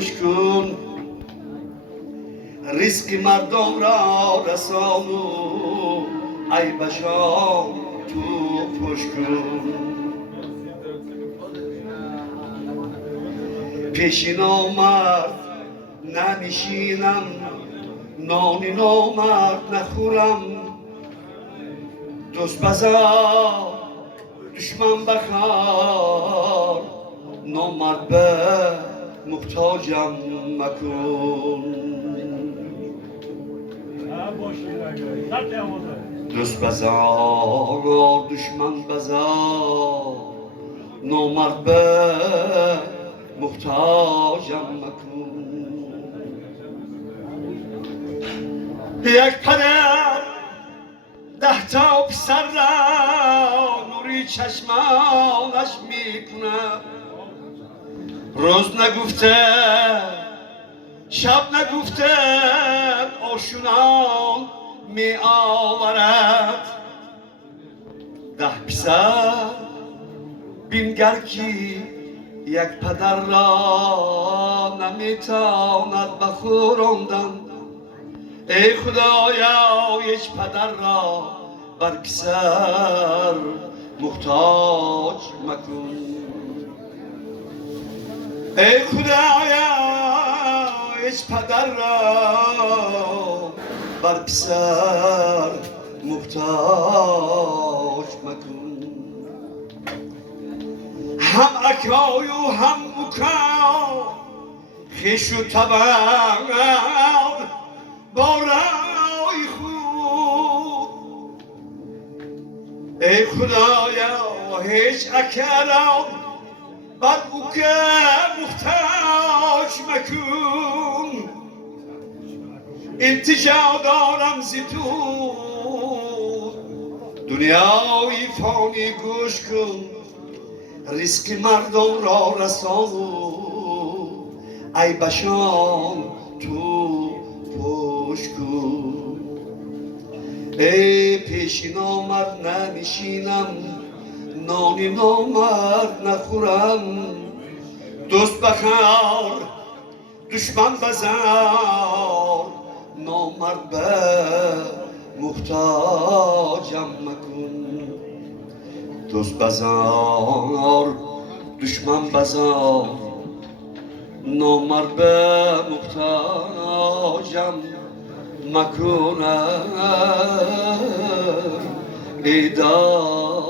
گوش کن ریسک مردم را رسانو ای بشام تو پوش کن پیش نامرد ننشینم نان نامرد نخورم دوست بزار دشمن بخار نامرد به محتاجم مکن دوست بزار دشمن بزار نامرد به محتاجم مکن یک پدر 10 تا پسر را نوری چشمانش میکنه روز نگفته شب نگفته آشونان می آورد 10 پسر بینگر کی یک پدر را نمیتواند بخوراندن ای خدایا هیچ پدر را بر پسر محتاج مکن ای خدایا هیچ پدر را بر پسر محتاج مکن هم اکای و هم مکا خویش و طبع با رای خوب ای خدایا هیچ اکرام بر بوکه محتاج مکن التجا دارم زی تو دنیای فانی گوش کن ریسک مردم را رسانو ای بشان تو پوش کن ای پیش نامرد ننشینم نان نامرد نخورم دوست بخار دشمن بزار نامرد به محتاجم مکن دوست بزار دشمن بزار نامرد به محتاجم مکن ای دار